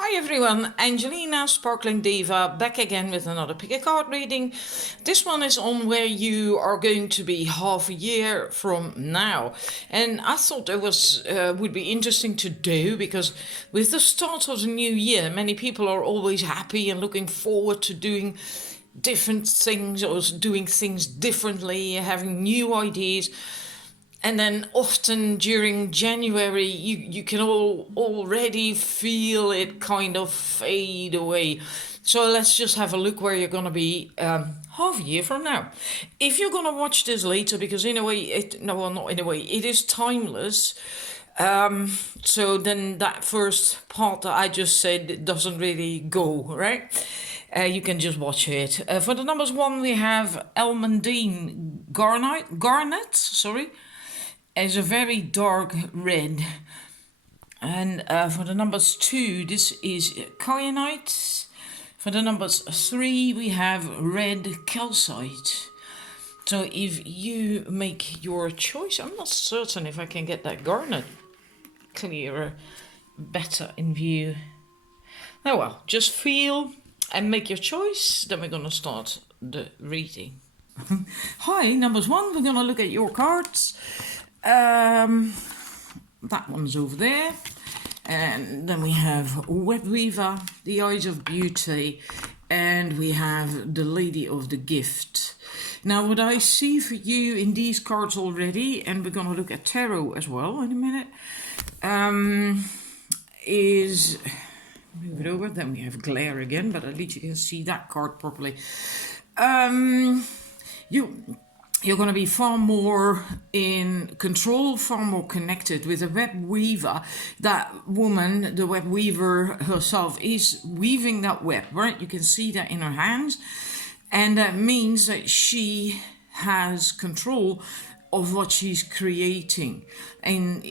Hi everyone, Angelina, Sparkling Diva, back again with another pick a card reading. This one is on where you are going to be half a year from now. And I thought it would be interesting to do because with the start of the new year, many people are always happy and looking forward to doing different things or doing things differently, having new ideas. And then often during January, you can already feel it kind of fade away. So let's just have a look where you're going to be half a year from now. If you're going to watch this later, because in a way, not in a way, it is timeless. So then that first part that I just said doesn't really go, right? You can just watch it. For the numbers 1, we have Almondine Garnet, sorry. Is a very dark red. And for the numbers 2, this is kyanite. For the numbers 3, we have red calcite. So if you make your choice, I'm not certain if I can get that garnet clearer, better in view. Oh well, just feel and make your choice. Then we're going to start the reading. Hi, numbers 1, we're going to look at your cards. That one's over there. And then we have Web Weaver, the Eyes of Beauty, and we have the Lady of the Gift. Now, what I see for you in these cards already, and we're going to look at tarot as well in a minute, is, move it over, then we have glare again, but at least you can see that card properly. You're going to be far more in control, far more connected with a web weaver. That woman, the web weaver herself, is weaving that web, right? You can see that in her hands. And that means that she has control of what she's creating. And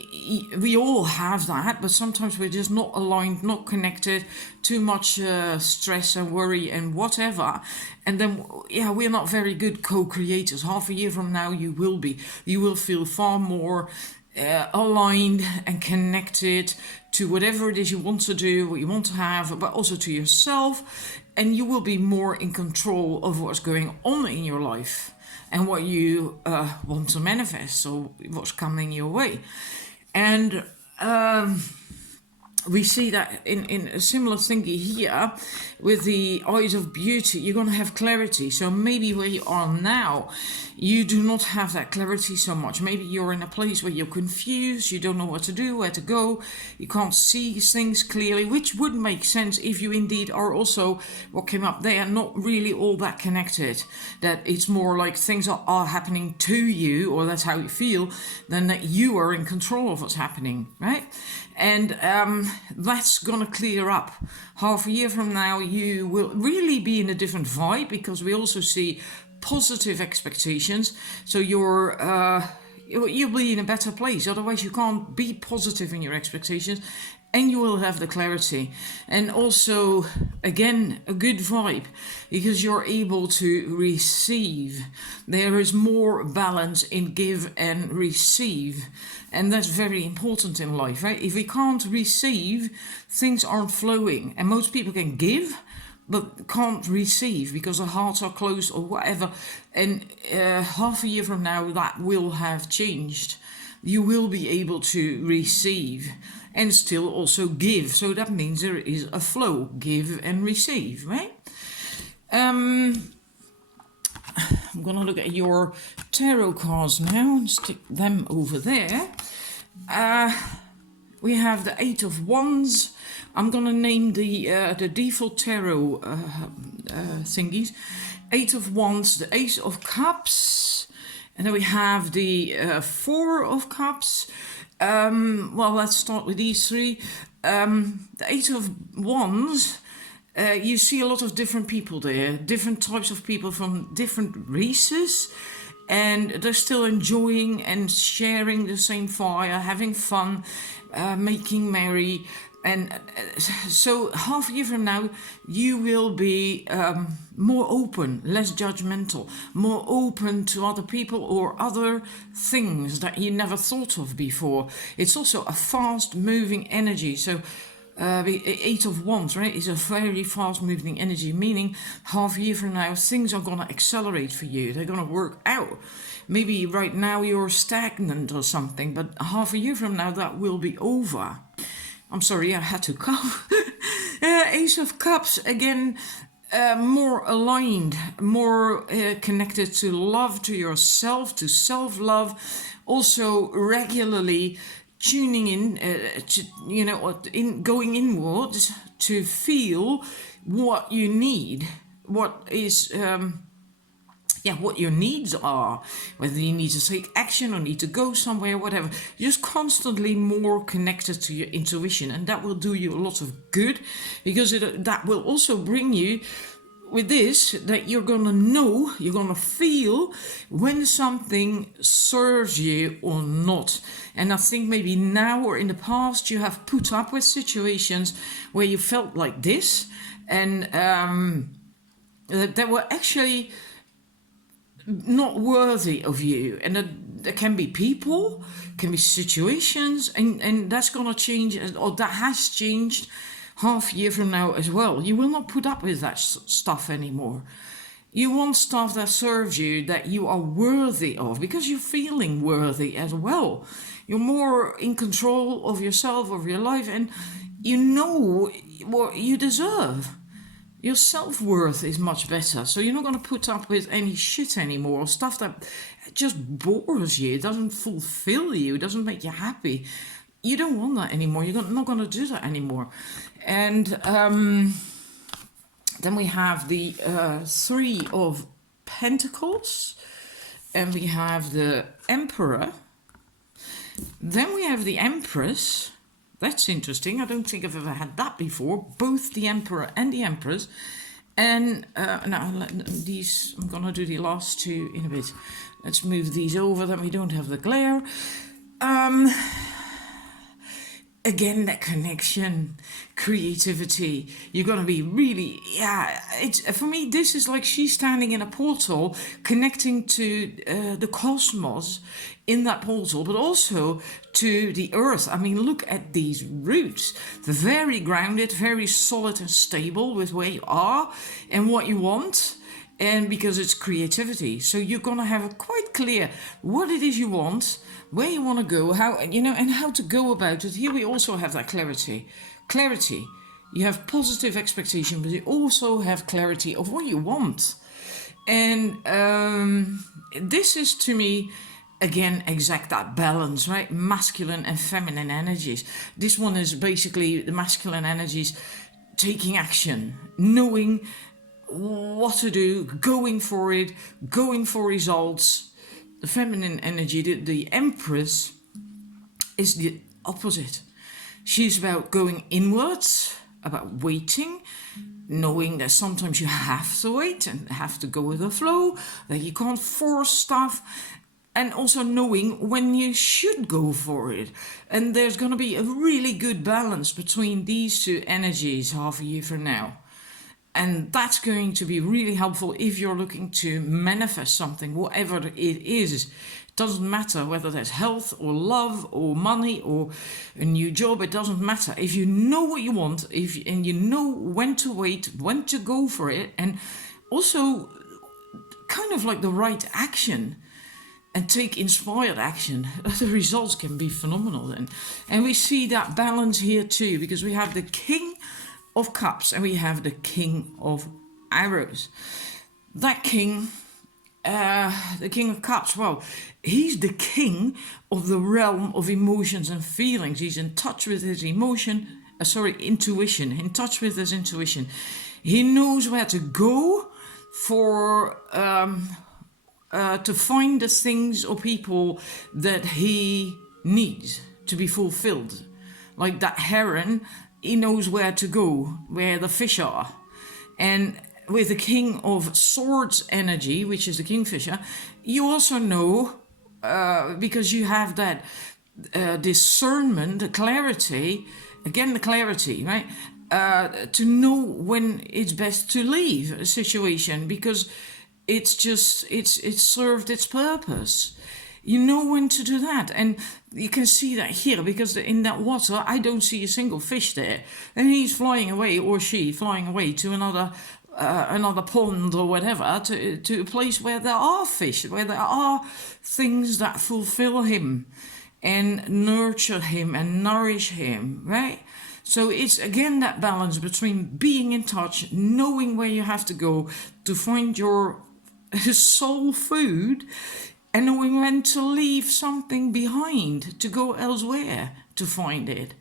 we all have that, but sometimes we're just not aligned, not connected, too much stress and worry and whatever. And then, we're not very good co-creators. Half a year from now, you will be. You will feel far more aligned and connected to whatever it is you want to do, what you want to have, but also to yourself. And you will be more in control of what's going on in your life and what you want to manifest, or what's coming your way. And we see that in a similar thingy here with the Eyes of Beauty. You're going to have clarity. So maybe where you are now, you do not have that clarity so much. Maybe you're in a place where you're confused, you don't know what to do, where to go, you can't see things clearly, which would make sense if you indeed are also, what came up there, not really all that connected. That it's more like things are happening to you, or that's how you feel, than that you are in control of what's happening, right? And that's going to clear up. Half a year from now, you will really be in a different vibe, because we also see positive expectations. So you'll be in a better place. Otherwise, you can't be positive in your expectations, and you will have the clarity. And also, again, a good vibe, because you're able to receive. There is more balance in give and receive. And that's very important in life, right? If we can't receive, things aren't flowing. And most people can give, but can't receive because their hearts are closed or whatever. And half a year from now, that will have changed. You will be able to receive and still also give. So that means there is a flow, give and receive, right? I'm going to look at your tarot cards now and stick them over there. We have the Eight of Wands. I'm going to name the default tarot thingies. Eight of Wands, the Ace of Cups, and then we have the Four of Cups. Well, let's start with these three. The Eight of Wands, you see a lot of different people there, different types of people from different races, and they're still enjoying and sharing the same fire, having fun, making merry. And so half a year from now, you will be more open, less judgmental, more open to other people or other things that you never thought of before. It's also a fast moving energy. So The Eight of Wands, right, is a very fast-moving energy, meaning half a year from now, things are going to accelerate for you. They're going to work out. Maybe right now you're stagnant or something, but half a year from now, that will be over. I'm sorry, I had to cough. Ace of Cups, again, more aligned, more connected to love, to yourself, to self-love. Also regularly tuning in, going inwards to feel what you need, what is... what your needs are, whether you need to take action or need to go somewhere, whatever. You're just constantly more connected to your intuition, and that will do you a lot of good, because that will also bring you with this, that you're going to know, you're going to feel when something serves you or not. And I think maybe now or in the past you have put up with situations where you felt like this, and that were actually not worthy of you. And there can be people, can be situations, and that's going to change, or that has changed half a year from now as well. You will not put up with that stuff anymore. You want stuff that serves you, that you are worthy of, because you're feeling worthy as well. You're more in control of yourself, of your life, and you know what you deserve. Your self-worth is much better. So you're not going to put up with any shit anymore, or stuff that just bores you, doesn't fulfill you, doesn't make you happy. You don't want that anymore. You're not going to do that anymore. And then we have the Three of Pentacles, and we have the Emperor. Then we have the Empress. That's interesting. I don't think I've ever had that before. Both the Emperor and the Empress. And now these, I'm going to do the last two in a bit. Let's move these over, then we don't have the glare. Again, that connection, creativity. You're going to be really, it's, for me, this is like she's standing in a portal, connecting to the cosmos in that portal, but also to the earth. I mean, look at these roots. They're very grounded, very solid and stable with where you are and what you want. And because it's creativity. So you're going to have it quite clear what it is you want, where you want to go, how, and how to go about it. Here we also have that clarity. Clarity. You have positive expectation, but you also have clarity of what you want. And this is, to me, again, exact that balance, right? Masculine and feminine energies. This one is basically the masculine energies taking action, knowing what to do, going for it, going for results. The feminine energy, the Empress, is the opposite. She's about going inwards, about waiting, knowing that sometimes you have to wait and have to go with the flow, that you can't force stuff, and also knowing when you should go for it. And there's going to be a really good balance between these two energies half a year from now. And that's going to be really helpful if you're looking to manifest something, whatever it is. It doesn't matter whether that's health or love or money or a new job. It doesn't matter. If you know what you want, and you know when to wait, when to go for it, and also kind of like the right action, and take inspired action, the results can be phenomenal then. And we see that balance here too, because we have the King of Cups and we have the King of Arrows. That king, the King of Cups, well, he's the king of the realm of emotions and feelings. He's in touch with his intuition, in touch with his intuition. He knows where to go for to find the things or people that he needs to be fulfilled. Like that heron, he knows where to go, where the fish are. And with the King of Swords energy, which is the Kingfisher, you also know, because you have that discernment, the clarity, right? To know when it's best to leave a situation, because it's served its purpose. You know when to do that. And you can see that here, because in that water, I don't see a single fish there. And he's flying away, or she flying away to another pond or whatever, to a place where there are fish, where there are things that fulfill him and nurture him and nourish him, right? So it's again that balance between being in touch, knowing where you have to go to find your soul food, and knowing when to leave something behind to go elsewhere to find it.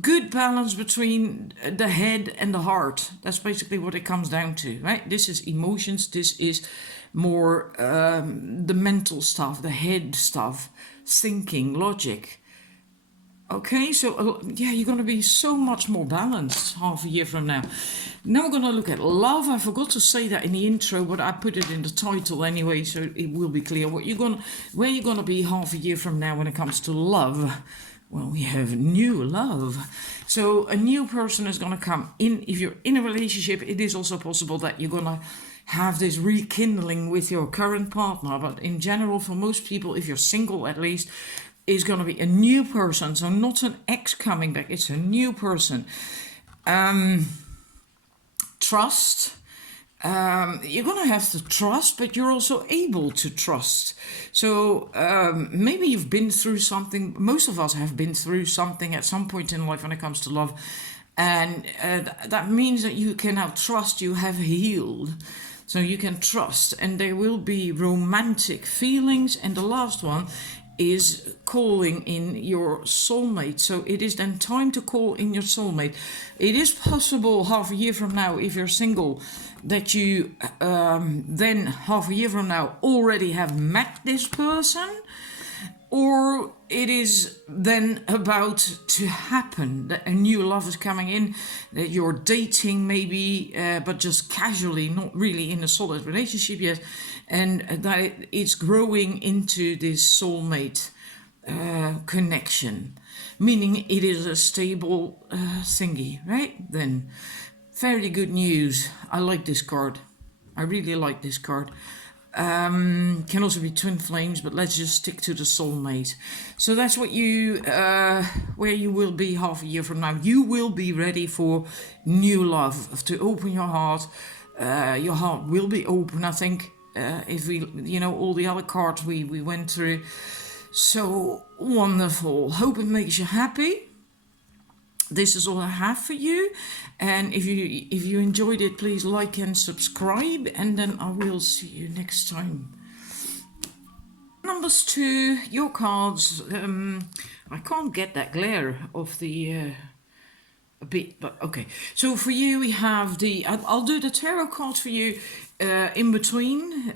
Good balance between the head and the heart. That's basically what it comes down to, right? This is emotions. This is more the mental stuff, the head stuff, thinking, logic. Okay, so yeah, you're going to be so much more balanced half a year from now. Now we're going to look at love. I forgot to say that in the intro, but I put it in the title anyway, so it will be clear where you're going to be half a year from now when it comes to love. Well, we have new love. So a new person is going to come in. If you're in a relationship, it is also possible that you're going to have this rekindling with your current partner. But in general, for most people, if you're single at least, is going to be a new person. So not an ex coming back. It's a new person. Trust. You're going to have to trust, but you're also able to trust. So maybe you've been through something. Most of us have been through something at some point in life when it comes to love. And that means that you can now trust you have healed. So you can trust, and there will be romantic feelings. And the last one is calling in your soulmate. So it is then time to call in your soulmate. It is possible half a year from now, if you're single, that you then half a year from now already have met this person, or it is then about to happen, that a new love is coming in, that you're dating maybe, but just casually, not really in a solid relationship yet, and that it's growing into this soulmate connection, meaning it is a stable thingy, right? Then very good news. I like this card. I really like this card. Can also be twin flames, but let's just stick to the soulmate. So that's what you where you will be half a year from now. You will be ready for new love, to open your heart. Your heart will be open, I think, if we, all the other cards we went through. So wonderful. Hope it makes you happy. This is all I have for you, and if you enjoyed it, please like and subscribe, and then I will see you next time. Numbers 2, your cards. I can't get that glare of the a bit, but okay. So for you, we have I'll do the tarot cards for you in between,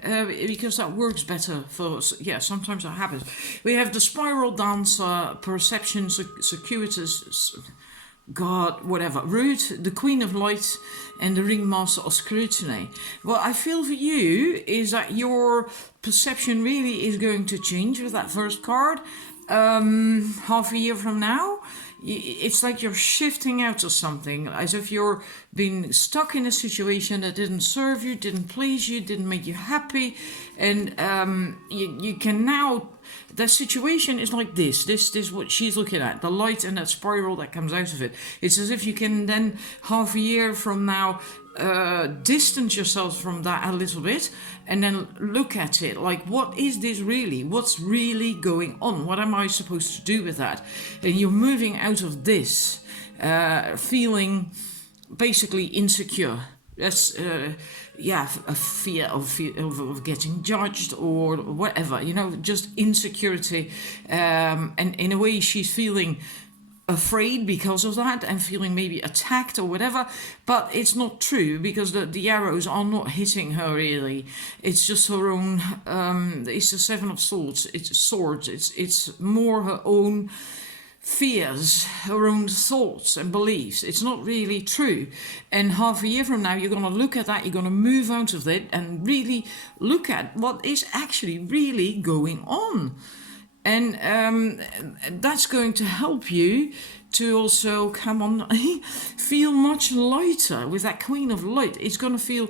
because that works better for, sometimes that happens. We have the Spiral Dancer, Perception, Circuitous, God, whatever, Root, the Queen of Light, and the Ringmaster of Scrutiny. What I feel for you is that your perception really is going to change with that first card. Half a year from now, it's like you're shifting out of something, as if you're being stuck in a situation that didn't serve you, didn't please you, didn't make you happy, and you can now. The situation is like this is what she's looking at, the light and that spiral that comes out of it. It's as if you can then half a year from now distance yourself from that a little bit, and then look at it like, what is this really? What's really going on? What am I supposed to do with that? And you're moving out of this feeling basically insecure. That's a fear of getting judged or whatever, just insecurity, and in a way she's feeling afraid because of that, and feeling maybe attacked or whatever, but it's not true, because the arrows are not hitting her really. It's just her own, it's the Seven of Swords, it's more her own fears, her own thoughts and beliefs. It's not really true. And half a year from now, you're going to look at that, you're going to move out of it and really look at what is actually really going on. And that's going to help you to also, feel much lighter with that Queen of Light. It's going to feel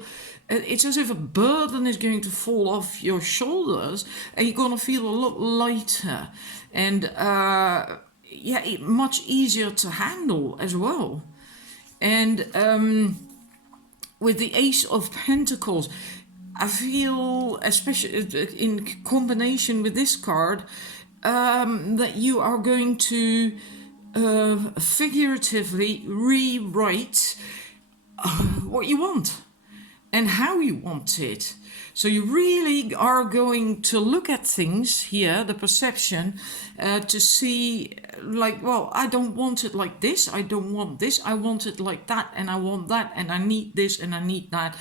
it's as if a burden is going to fall off your shoulders, and you're going to feel a lot lighter, and much easier to handle as well. And with the Ace of Pentacles, I feel, especially in combination with this card, that you are going to figuratively rewrite what you want and how you want it. So you really are going to look at things here, the perception, to see, like, well, I don't want it like this, I don't want this, I want it like that, and I want that, and I need this, and I need that.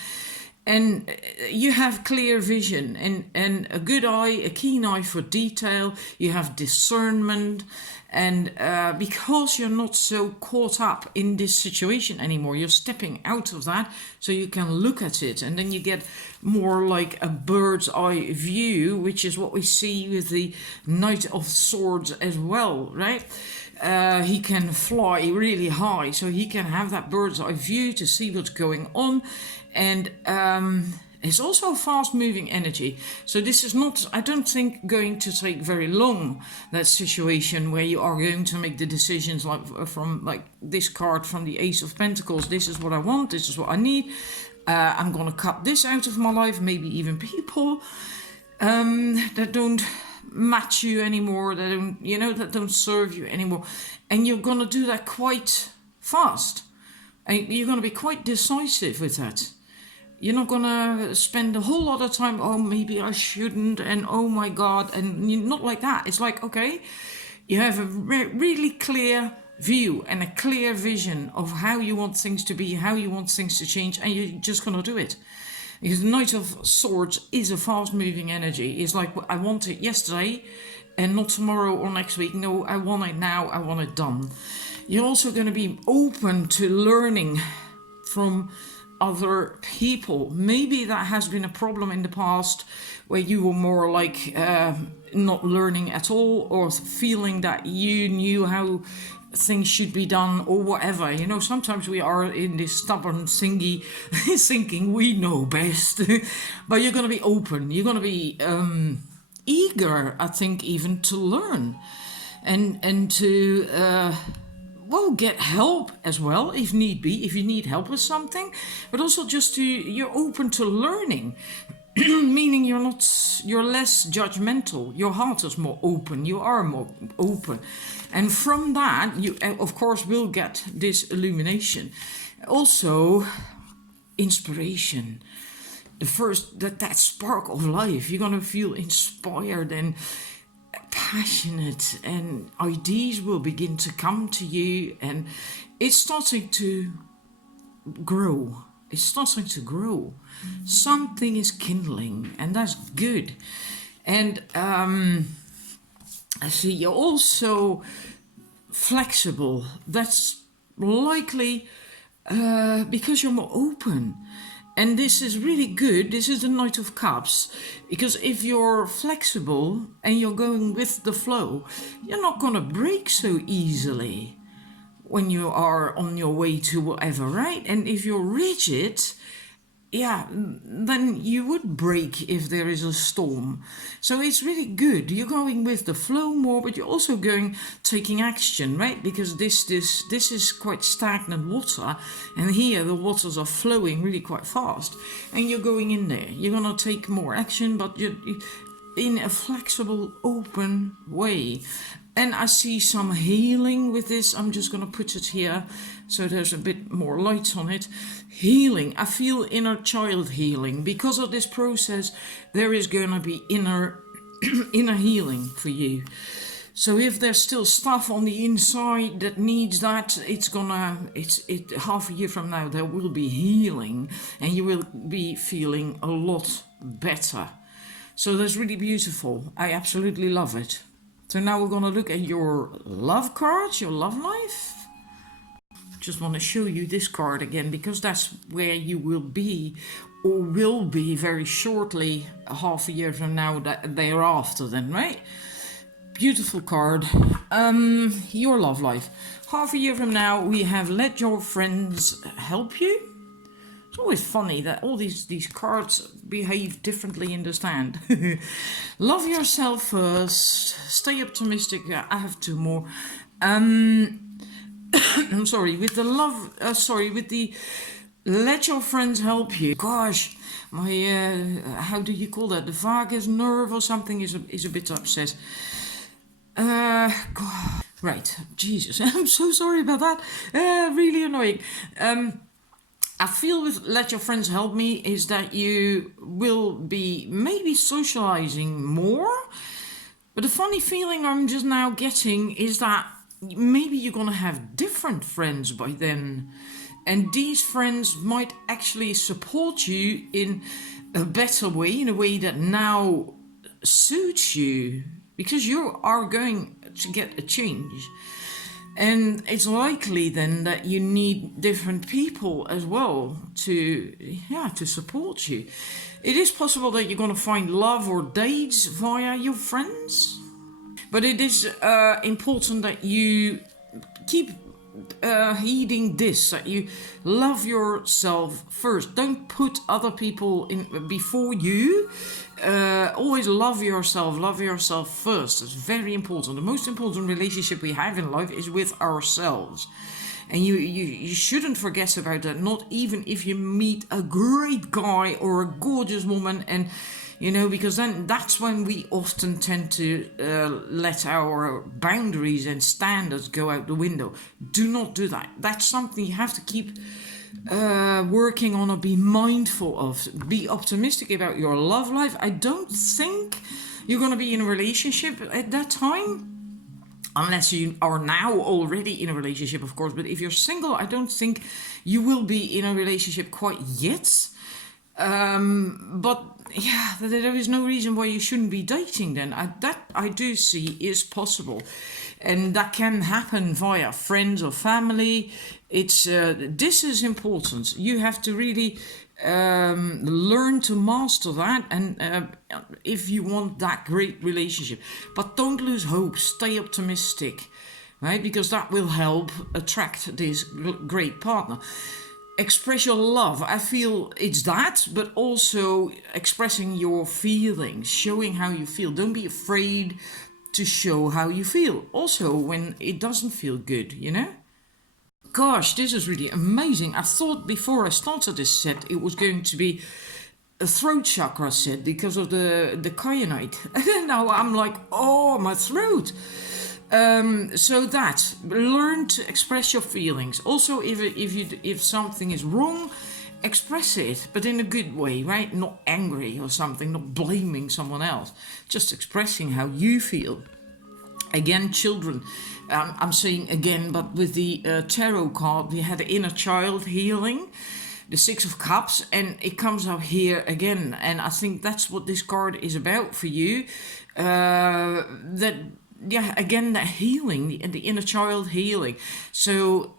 And you have clear vision and a good eye, a keen eye for detail. You have discernment, and because you're not so caught up in this situation anymore, you're stepping out of that, so you can look at it, and then you get more like a bird's eye view, which is what we see with the Knight of Swords as well, right? He can fly really high, so he can have that bird's eye view to see what's going on. And it's also a fast-moving energy. So this is not, I don't think, going to take very long, that situation where you are going to make the decisions like this card from the Ace of Pentacles. This is what I want, this is what I need. I'm going to cut this out of my life, maybe even people that don't match you anymore, that don't serve you anymore. And you're going to do that quite fast. And you're going to be quite decisive with that. You're not going to spend a whole lot of time, oh, maybe I shouldn't, and oh my God, and not like that. It's like, okay, you have a really clear view and a clear vision of how you want things to be, how you want things to change, and you're just going to do it. Because the Knight of Swords is a fast-moving energy. It's like, I want it yesterday and not tomorrow or next week. No, I want it now, I want it done. You're also going to be open to learning from other people. Maybe that has been a problem in the past, where you were more like not learning at all, or feeling that you knew how things should be done or whatever. Sometimes we are in this stubborn thinking we know best. But you're going to be open, you're going to be eager, I think, even to learn and to get help as well, if need be, if you need help with something, but also just you're open to learning. Meaning you're less judgmental, your heart is more open, you are more open. And from that, you of course will get this illumination. Also, inspiration. That spark of life, you're gonna feel inspired and passionate, and ideas will begin to come to you, and it's starting to grow. Something is kindling, and that's good. And I see you're also flexible. That's likely because you're more open. And this is really good. This is the Knight of Cups. Because if you're flexible and you're going with the flow, you're not going to break so easily when you are on your way to whatever, right? And if you're rigid, then you would break if there is a storm. So it's really good. You're going with the flow more, but you're also taking action, right? Because this is quite stagnant water, and here the waters are flowing really quite fast, and you're going in there. You're gonna take more action, but you're in a flexible, open way. And I see some healing with this. I'm just going to put it here so there's a bit more light on it. Healing. I feel inner child healing. Because of this process, there is going to be inner healing for you. So if there's still stuff on the inside that needs that, half a year from now, there will be healing, and you will be feeling a lot better. So that's really beautiful. I absolutely love it. So now we're going to look at your love cards, your love life. Just want to show you this card again, because that's where you will be, or will be very shortly, half a year from now, thereafter then, right? Beautiful card. Your love life. Half a year from now, we have let your friends help you. It's always funny that all these cards behave differently in the stand. Love yourself first. Stay optimistic. Yeah, I have two more. I'm sorry. With the love. With the let your friends help you. Gosh, my how do you call that? The vagus nerve or something is a bit upset. God. Right. Jesus, I'm so sorry about that. Really annoying. I feel with let your friends help me is that you will be maybe socializing more. But the funny feeling I'm just now getting is that maybe you're going to have different friends by then. And these friends might actually support you in a better way, in a way that now suits you. Because you are going to get a change. And it's likely then that you need different people as well to support you. It is possible that you're going to find love or dates via your friends. But it is important that you keep heeding this, that you love yourself first. Don't put other people in before you. Always love yourself first. It's very important. The most important relationship we have in life is with ourselves. And you shouldn't forget about that, not even if you meet a great guy or a gorgeous woman, and because then that's when we often tend to let our boundaries and standards go out the window. Do not do that. That's something you have to keep working on or be mindful of. Be optimistic about your love life. I don't think you're going to be in a relationship at that time. Unless you are now already in a relationship, of course. But if you're single, I don't think you will be in a relationship quite yet. But yeah, there is no reason why you shouldn't be dating then. That I do see is possible. And that can happen via friends or family. It's this is important. You have to really learn to master that, and if you want that great relationship. But don't lose hope. Stay optimistic, right? Because that will help attract this great partner. Express your love. I feel it's that, but also expressing your feelings, showing how you feel. Don't be afraid to show how you feel. Also, when it doesn't feel good, Gosh, this is really amazing. I thought before I started this set it was going to be a throat chakra set because of the kyanite. And now I'm like, oh, my throat. So that learn to express your feelings. Also, if something is wrong, express it, but in a good way, right? Not angry or something, not blaming someone else. Just expressing how you feel. Again, children. I'm saying again, but with the tarot card, we had the inner child healing, the Six of Cups, and it comes up here again. And I think that's what this card is about for you. Again, that healing and the inner child healing. So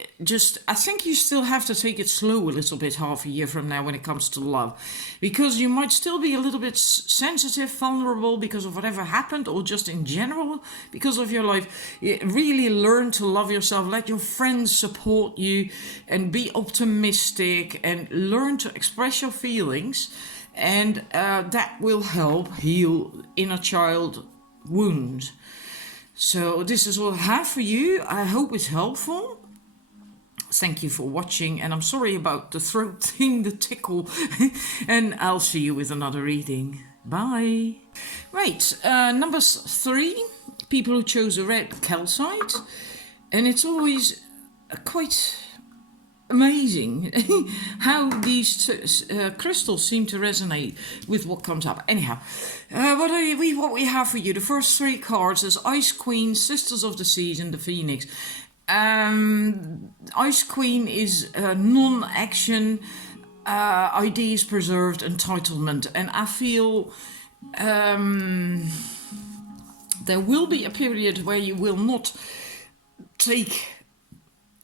I think you still have to take it slow a little bit half a year from now when it comes to love, because you might still be a little bit sensitive, vulnerable because of whatever happened, or just in general because of your life. You really learn to love yourself, let your friends support you, and be optimistic, and learn to express your feelings, and that will help heal inner child wounds. So this is what I have for you. I hope it's helpful. Thank you for watching, and I'm sorry about the throat thing, the tickle. And I'll see you with another reading. Bye. Right, number 3, people who chose a red calcite. And it's always quite amazing how these crystals seem to resonate with what comes up. Anyhow, what we have for you, the first 3 cards is Ice Queen, Sisters of the Seas, and the Phoenix. Ice Queen is non-action, ideas preserved, entitlement, and I feel there will be a period where you will not take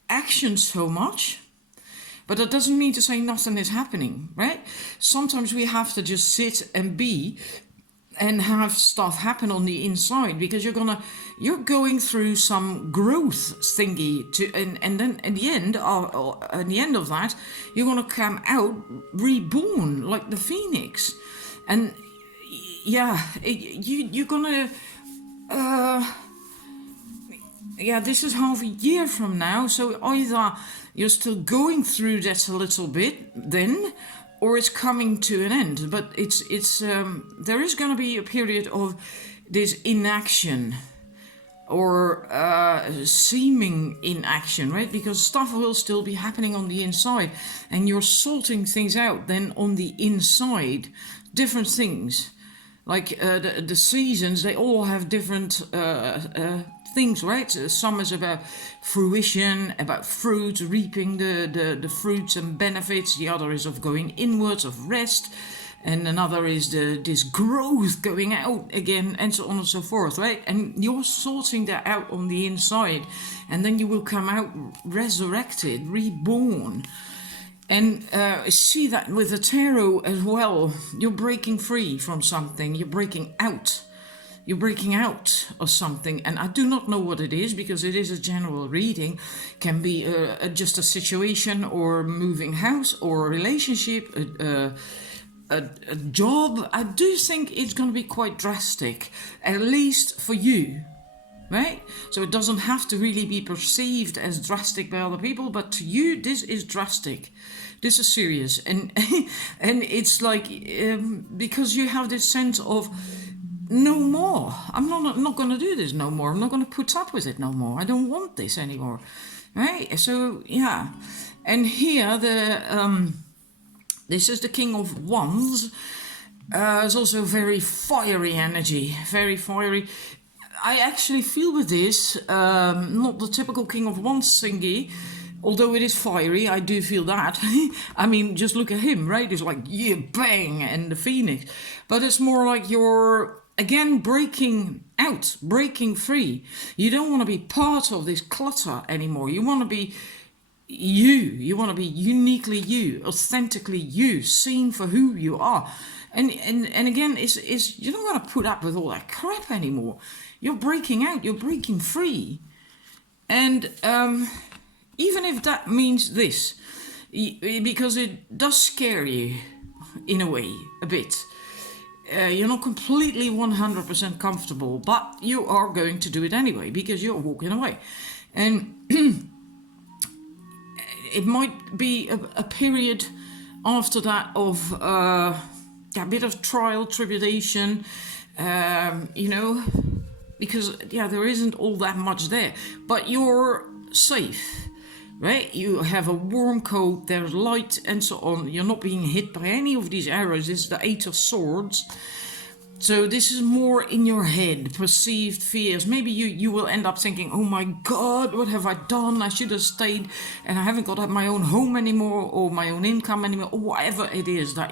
action so much. But that doesn't mean to say nothing is happening, right? Sometimes we have to just sit and be and have stuff happen on the inside, because you're going through some growth thingy and then at the end of that, you're gonna come out reborn like the phoenix. And yeah, you're gonna this is half a year from now, so either you're still going through that a little bit then, or it's coming to an end. But it's there is going to be a period of this inaction, or seeming inaction, right? Because stuff will still be happening on the inside, and you're sorting things out then on the inside, different things. Like the seasons, they all have different things, right? Some is about fruition, about fruit, reaping the fruits and benefits. The other is of going inwards, of rest. And another is this growth going out again, and so on and so forth, right? And you're sorting that out on the inside, and then you will come out resurrected, reborn. And see that with the tarot as well. You're breaking free from something. You're breaking out. You're breaking out of something. And I do not know what it is, because it is a general reading. Can be just a situation, or moving house, or a relationship, a job. I do think it's going to be quite drastic, at least for you. Right? So it doesn't have to really be perceived as drastic by other people, but to you, this is drastic. This is serious. And and it's like, because you have this sense of, no more. I'm not going to do this no more. I'm not going to put up with it no more. I don't want this anymore. Right? So, yeah. And here, this is the King of Wands. It's also very fiery energy. Very fiery. I actually feel with this, not the typical King of Wands thingy, although it is fiery, I do feel that. I mean, just look at him, right? It's like, yeah, bang, and the phoenix. But it's more like you're, again, breaking out, breaking free. You don't want to be part of this clutter anymore. You want to be you. You want to be uniquely you, authentically you, seen for who you are. And again, it's you don't want to put up with all that crap anymore. You're breaking out, you're breaking free. And even if that means this, because it does scare you in a way, a bit. You're not completely 100% comfortable, but you are going to do it anyway, because you're walking away. And it might be a period after that of a bit of trial, tribulation, because, there isn't all that much there. But you're safe, right? You have a warm coat, there's light, and so on. You're not being hit by any of these arrows. This is the Eight of Swords. So this is more in your head, perceived fears. Maybe you will end up thinking, oh my God, what have I done? I should have stayed, and I haven't got my own home anymore, or my own income anymore, or whatever it is that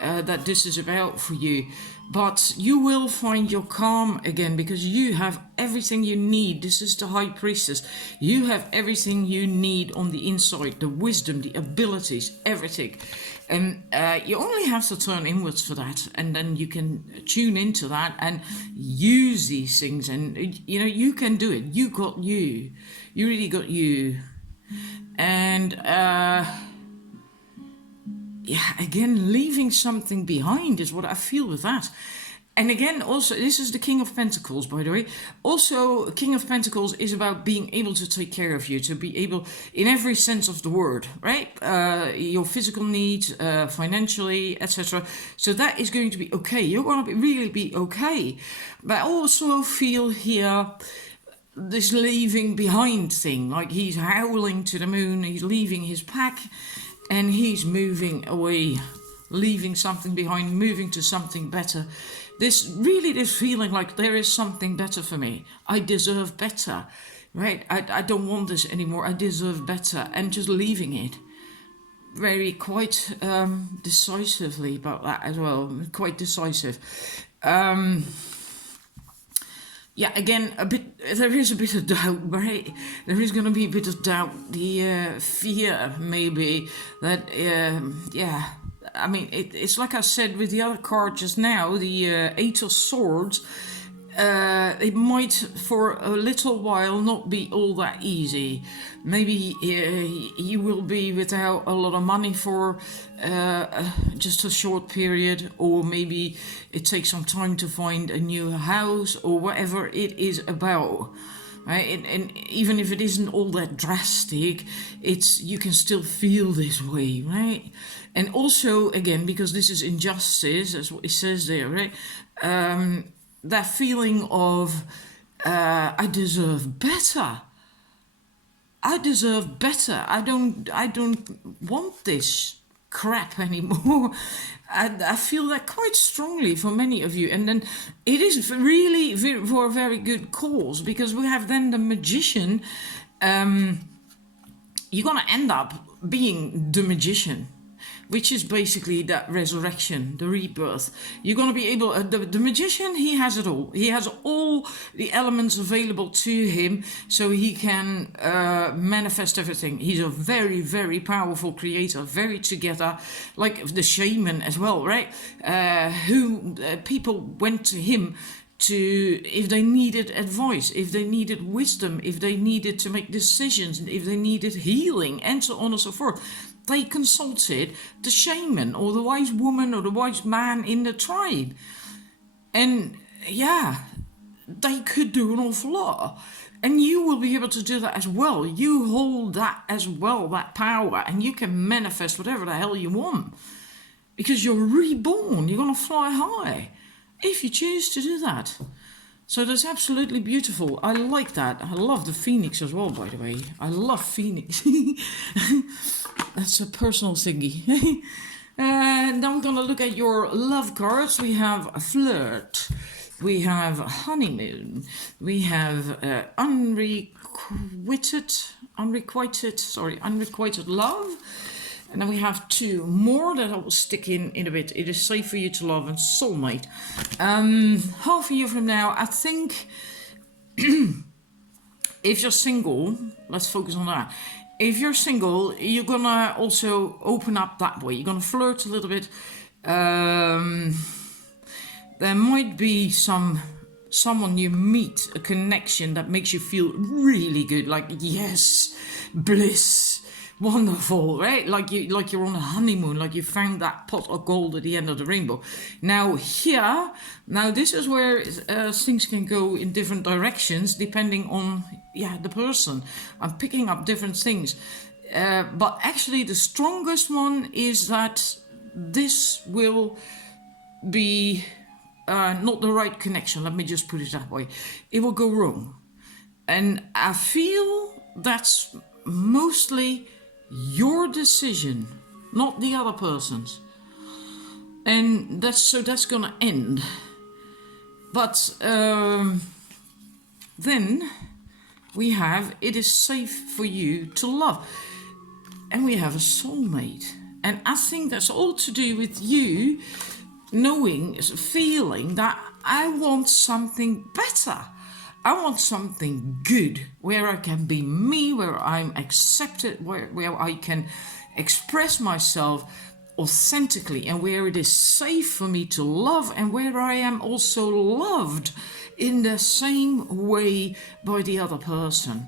that this is about for you. But you will find your calm again, because you have everything you need. This is the High Priestess. You have everything you need on the inside, the wisdom, the abilities, everything. And you only have to turn inwards for that, and then you can tune into that and use these things. And, you can do it. You got you. You really got you. And, again, leaving something behind is what I feel with that. And again, also, this is the King of Pentacles, by the way. Also, King of Pentacles is about being able to take care of you, to be able, in every sense of the word, right? Your physical needs, financially, etc. So that is going to be okay. You're going to really be okay. But I also feel here this leaving behind thing, like he's howling to the moon, he's leaving his pack, and he's moving away, leaving something behind, moving to something better. This feeling like there is something better for me. I deserve better, right? I don't want this anymore. I deserve better. And just leaving it. Quite decisively about that as well. Quite decisive. Again, there is a bit of doubt, right? There is going to be a bit of doubt. The fear, maybe, that, I mean, it's like I said with the other card just now, the Eight of Swords. It might for a little while not be all that easy. Maybe you will be without a lot of money for just a short period, or maybe it takes some time to find a new house, or whatever it is about. Right? And even if it isn't all that drastic, you can still feel this way, right? And also, again, because this is injustice, that's what it says there, right? That feeling of I deserve better. I deserve better. I don't want this crap anymore. I feel that quite strongly for many of you, and then it is really for a very good cause, because we have then the Magician. You're gonna end up being the Magician, which is basically that resurrection, the rebirth. You're going to be able, the Magician, he has it all. He has all the elements available to him, so he can manifest everything. He's a very, very powerful creator, very together, like the shaman as well, right? People went to him if they needed advice, if they needed wisdom, if they needed to make decisions, if they needed healing, and so on and so forth. They consulted the shaman or the wise woman or the wise man in the tribe. And yeah, they could do an awful lot. And you will be able to do that as well. You hold that as well, that power, and you can manifest whatever the hell you want. Because you're reborn, you're going to fly high, if you choose to do that. So that's absolutely beautiful. I like that. I love the Phoenix as well, by the way. I love Phoenix. That's a personal thingy. Now we're going to look at your love cards. We have Flirt. We have Honeymoon. We have Unrequited Love. And then we have two more that I will stick in a bit. It is safe for you to love, and Soulmate. Half a year from now, I think, if you're single, let's focus on that. If you're single, you're gonna also open up that way. You're gonna flirt a little bit. There might be someone you meet, a connection that makes you feel really good, like yes, bliss. Wonderful, right? Like you're on a honeymoon, like you found that pot of gold at the end of the rainbow. Now this is where things can go in different directions depending on the person. I'm picking up different things, but actually the strongest one is that this will be not the right connection. Let me just put it that way. It will go wrong, and I feel that's mostly your decision, not the other person's, and that's gonna end. But then we have it is safe for you to love, and we have a soulmate, and I think that's all to do with you knowing, feeling that I want something better. I want something good, where I can be me, where I'm accepted, where I can express myself authentically, and where it is safe for me to love, and where I am also loved in the same way by the other person.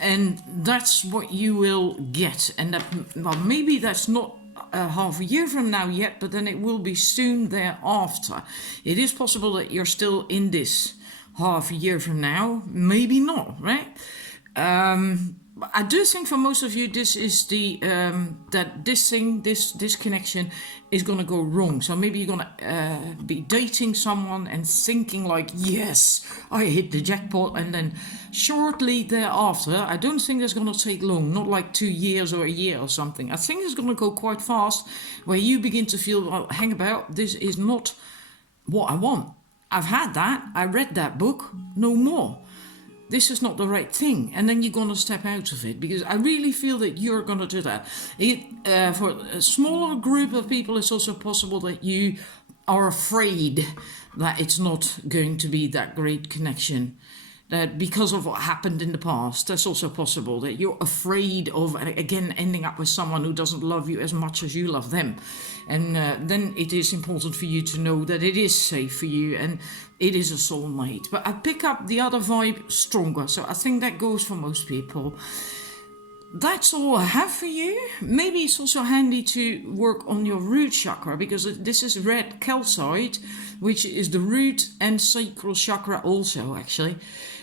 And that's what you will get. And that, well, maybe that's not half a year from now yet, but then it will be soon thereafter. It is possible that you're still in this half a year from now, maybe not, right? I do think for most of you, this is this connection is gonna go wrong. So maybe you're gonna be dating someone and thinking like, yes, I hit the jackpot, and then shortly thereafter, I don't think that's gonna take long, not like 2 years or a year or something. I think it's gonna go quite fast, where you begin to feel, well, hang about, this is not what I want. I've had that, I read that book, no more. This is not the right thing. And then you're going to step out of it, because I really feel that you're going to do that. For a smaller group of people, it's also possible that you are afraid that it's not going to be that great connection. that because of what happened in the past, that's also possible, that you're afraid of, again, ending up with someone who doesn't love you as much as you love them. And then it is important for you to know that it is safe for you and it is a soulmate. But I pick up the other vibe stronger, so I think that goes for most people. That's all I have for you. Maybe it's also handy to work on your root chakra, because this is red calcite, which is the root and sacral chakra also, actually,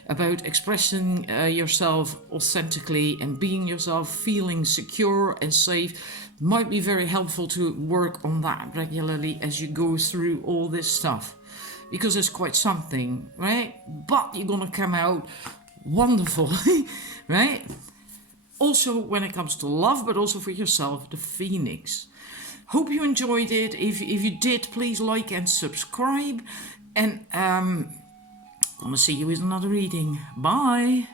about expressing yourself authentically and being yourself, feeling secure and safe. Might be very helpful to work on that regularly as you go through all this stuff, because it's quite something, right? But you're gonna come out wonderful, right? Also when it comes to love, but also for yourself, the Phoenix. Hope you enjoyed it. If you did, please like and subscribe. And I'm gonna see you with another reading. Bye.